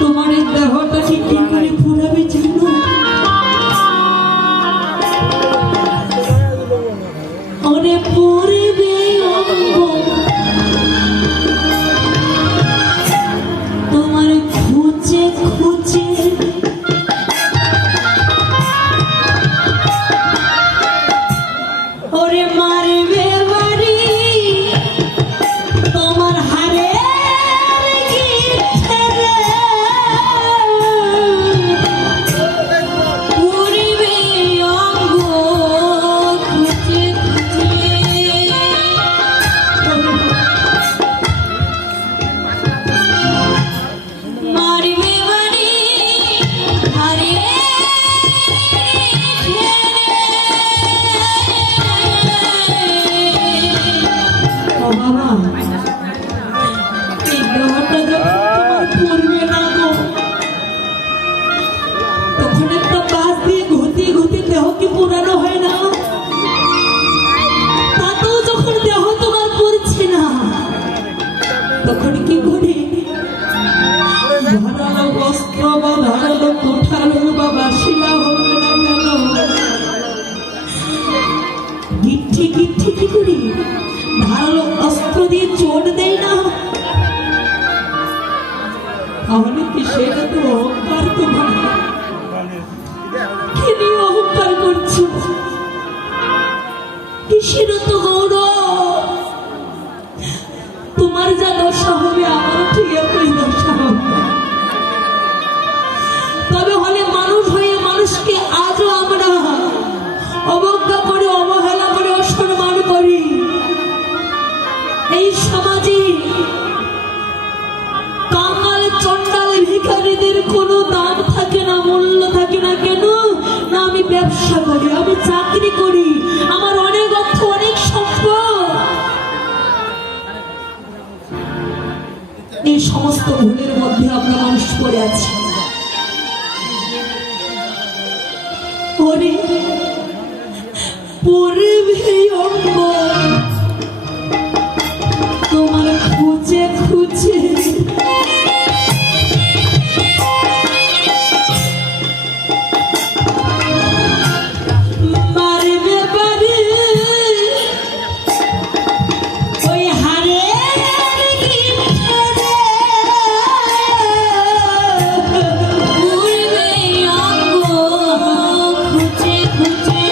তোমার এই দেহটা ঠিক কি করে ফুরাবে জানো? ওরে পড়বে অঙ্গ তোমার খুঁজে খুঁজে, ওরে মারবে বাড়ি তোমার হারে পড়বে অঙ্গ খুঁজে খুঁজে, মারবে বাড়ি হারে বাবা, এই দেহটা যখন পড়বে না গো, তখন একটা বাস দিয়ে ঘুরতে ঘুরতে দেহ কি পুরানো হয় না? তাতেও যখন দেহ তোমার পড়ছে না, তখন কি করে ধারালো বস্ত্র বা ধারালো কোঠালো বা বাসিলা হবে না কেন, গিট্টি গিট্টি কি করি ধারালো অস্ত্র দিয়ে চোট দেয় না? তাহলে কি সেটা তো অহংকার? তোমার কি নিয়ে অহংকার করছো? কিসের তো গৌরব? তোমার যা দশা হবে আমারও ঠিক একই দশা হবে। তবে হলে মানুষ হয়ে মানুষকে আজও আমরা অবজ্ঞা করে, অবহেলা করে, অসম্মান করি। এই সমাজে কাঙাল চন্ডাল ভিখারীদের কোনো দাম থাকে না, মূল্য থাকে না। কেন না? আমি ব্যবসা করি, আমি চাকরি করি, আমার অনেক অর্থ, অনেক সম্পদ। এই সমস্ত ভুলের মধ্যে আমরা মানুষ পড়ে আছি। ওরে পড়বে অঙ্গ তোমার খুঁজে খুঁজে, মারবে বাড়ি ওই হারে পড়বে অঙ্গ খুঁজে খুঁজে,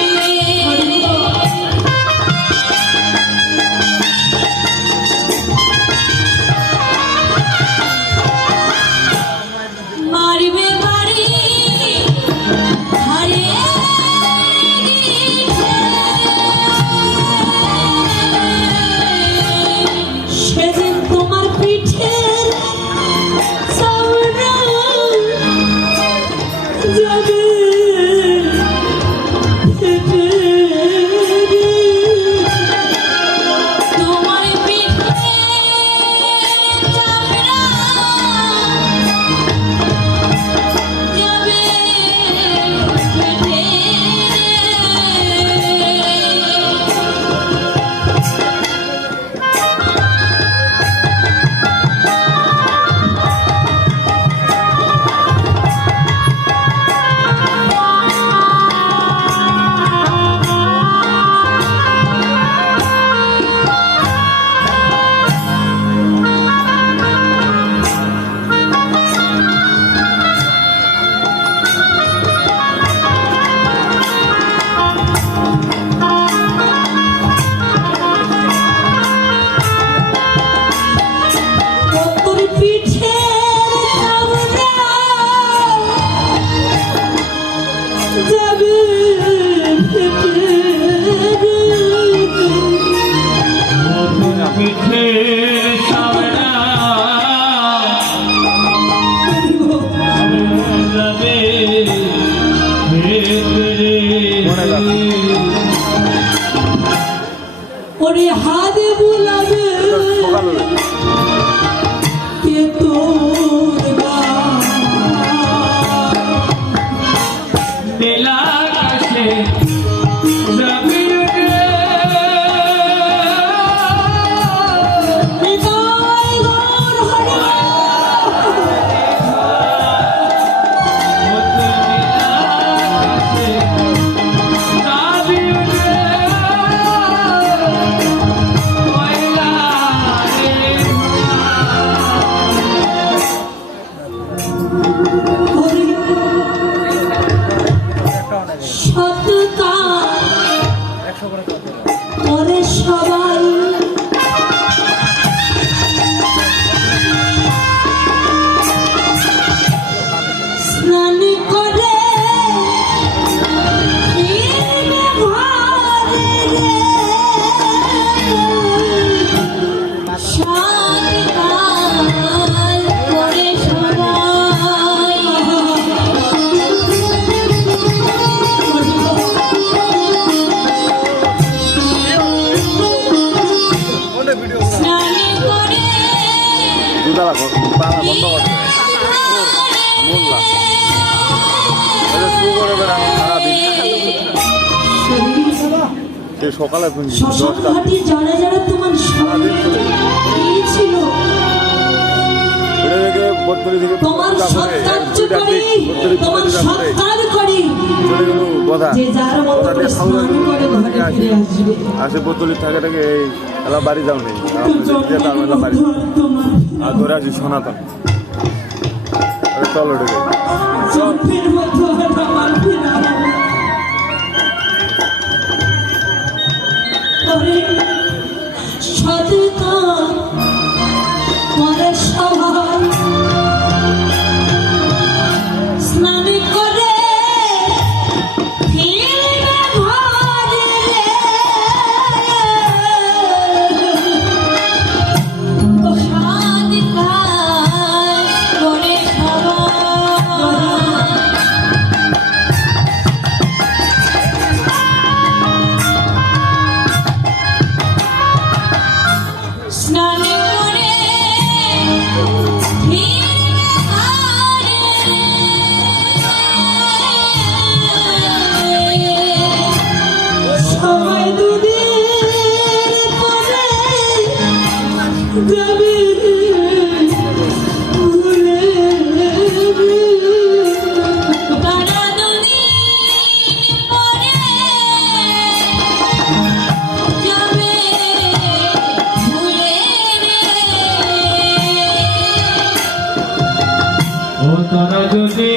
সে সকালে শুনছি শ্মশান 10টা ঘাটে যারা যারা তোমার সারাদিন চলে এই ছিল ওটা থেকে বর্তমানে থেকে তোমার সৎকার্য করি তোমার সৎকার করি চলে গেল কথা যে যার মতো কথা করে দিয়ে স্নান করে ঘরে ফিরে আসবে আসে বোতলি থাকে থাকে এই এলা বাড়ি যাও নেই যেতাম এলা বাড়ি তোমার আর ধরে আসি সনাতন চলো ঢুকে চোখের মতো আমার ফিরে সচেতন করে সবাই স্নান করে ফিরবে ঘরে প্রসাদ কাজ করে সবাই স্নান করে সবাই দুদিন পরে যাবে ভুলে তারা দুদিন পরে যাবে ভুলে ও তারা যদি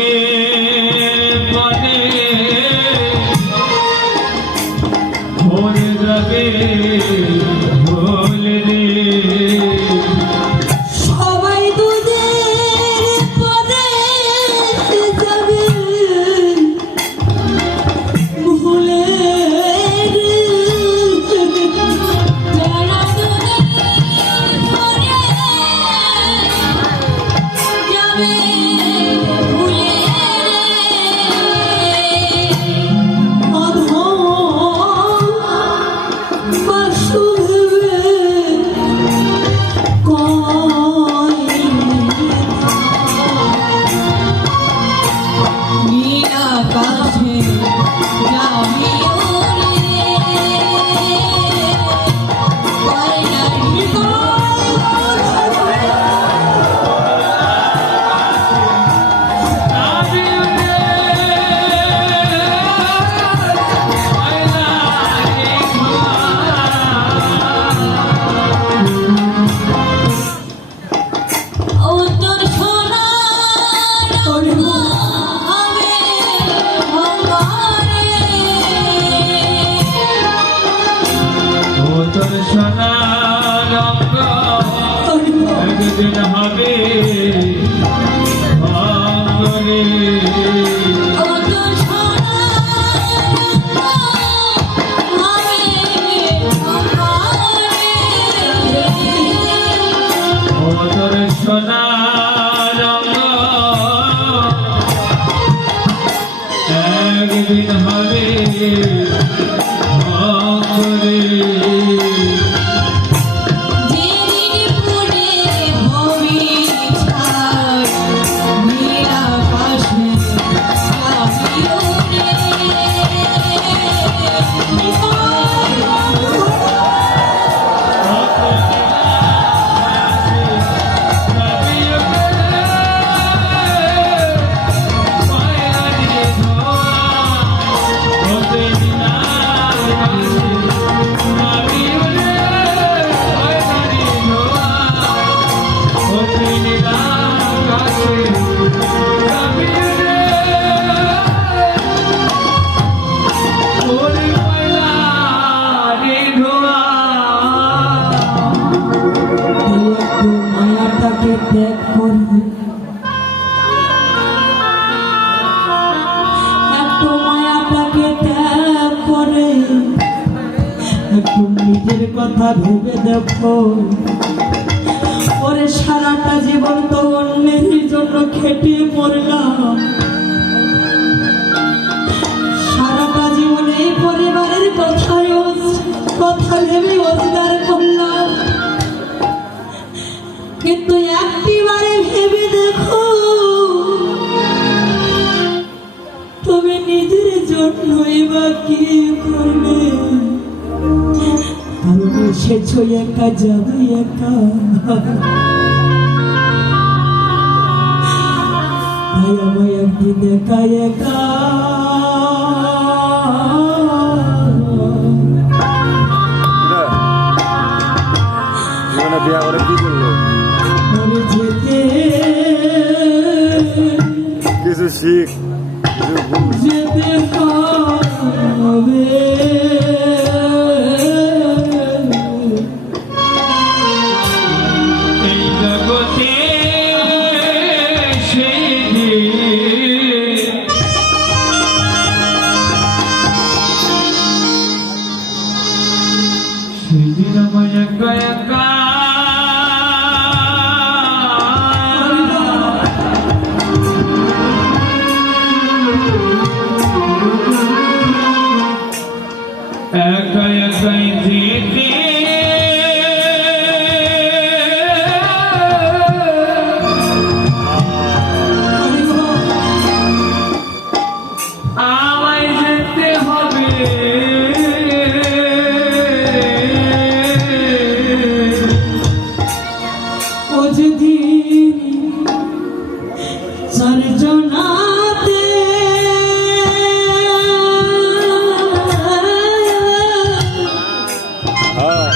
মানে ভরে যাবে ভুলে রে সবাই দুদিন পরে যাবে ভুলে যারা দুদিন পরে যাবে ভুলে অধম বাসু আকাশে যাবি ও তোর সোনা হবে ভঙ্গারে ও তোর সোনা রঙ্গ একদিন হবে ভাঙরে ও তোর সোনা হবে ভঙ্গারে ও তোর সোনা রঙ্গ একদিন হবে ভাঙরে যেদিন পুরে হবি ছাড় নীল আকাশে যাবি উড়ে মায়াটাকে ত্যাগ করবে একটু মায়াটাকে ত্যাগ করে একটু নিজের কথা ভেবে দেখো ওরে সারাটা জীবন তো অন্যের জন্য খেটিয়ে পড়লাম সারাটা জীবনে পরিবারের কথা ভেবে অস্বীকার করলাম কিন্তু একটি বারে ভেবে দেখো তুমি নিজের জন্যই বা কি করবে এসেছো একা যাবে একা, তাই আমায় একদিন একা একা জীবনে বিয়া করে কি করলো? মরে যেতে কিছু শিখ, কিছু ভুল। যেতে হবে। এই জগতে সেদিন আমায় একা একা একা একাই যেতে আমায় যেতে হবে। ও যেদিন সর্জনাতে হ্যাঁ,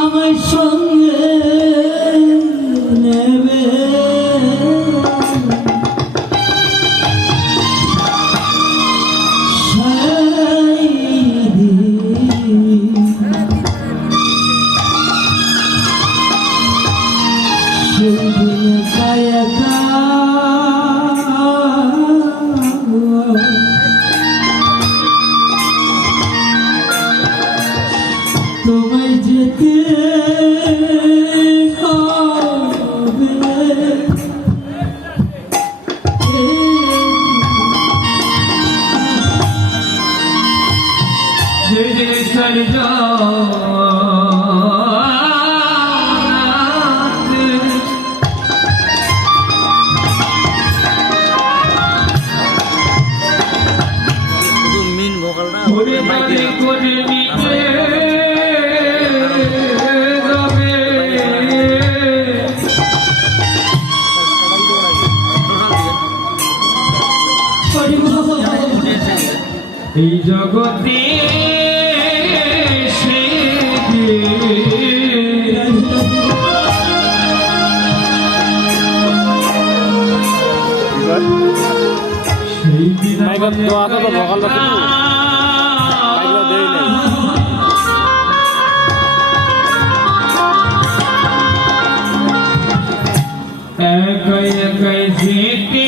আমার সঙ্গে নেবে সেই দিন, সেই দিন একা একা তোমায় যেতে হবে। যেদিন সর্জনাতে ওরে বাড়ি করে নিতে যাবে। এই জগতে সেদিন কি কয়? সেই দিন মাইকের তো আগে তো ভোকালটা ছিল। মাইকটা দেই নাই। একাই একাই যেতে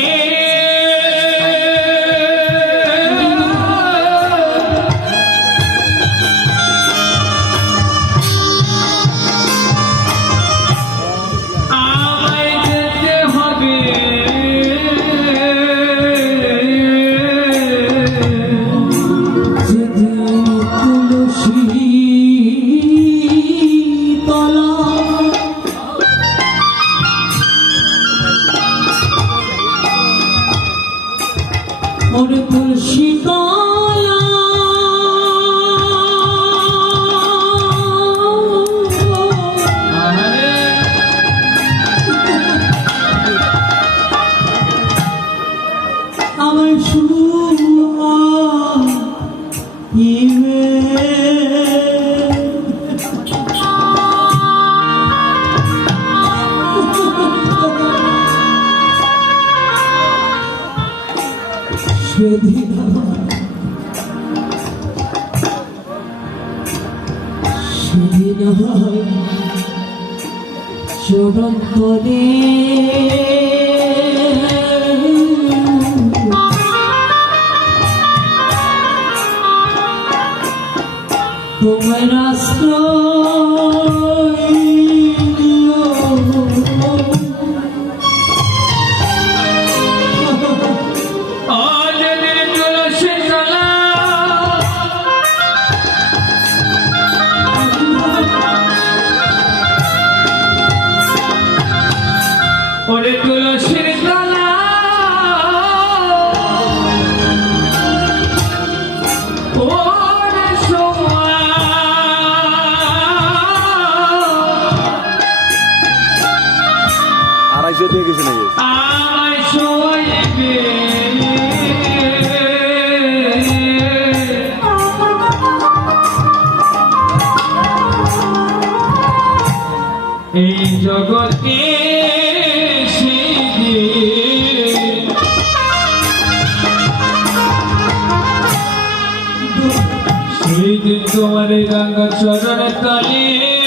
আমায় যেতে হবে। যেদিন তুলসী তলা ওরে তুলসী তলা আরে আমার শুয়া ইবে সেদিন সেদিন চরন্তরে তোমার আশ্রয় দিও। যেদিন তুলসী তলা ওরে তুলসীর তলা শুয়ে দিয়ে গেছি নাকি আমায় শোয়াইবে এই জগতে সেই দিন তোমার এই গঙ্গা চরণ তলে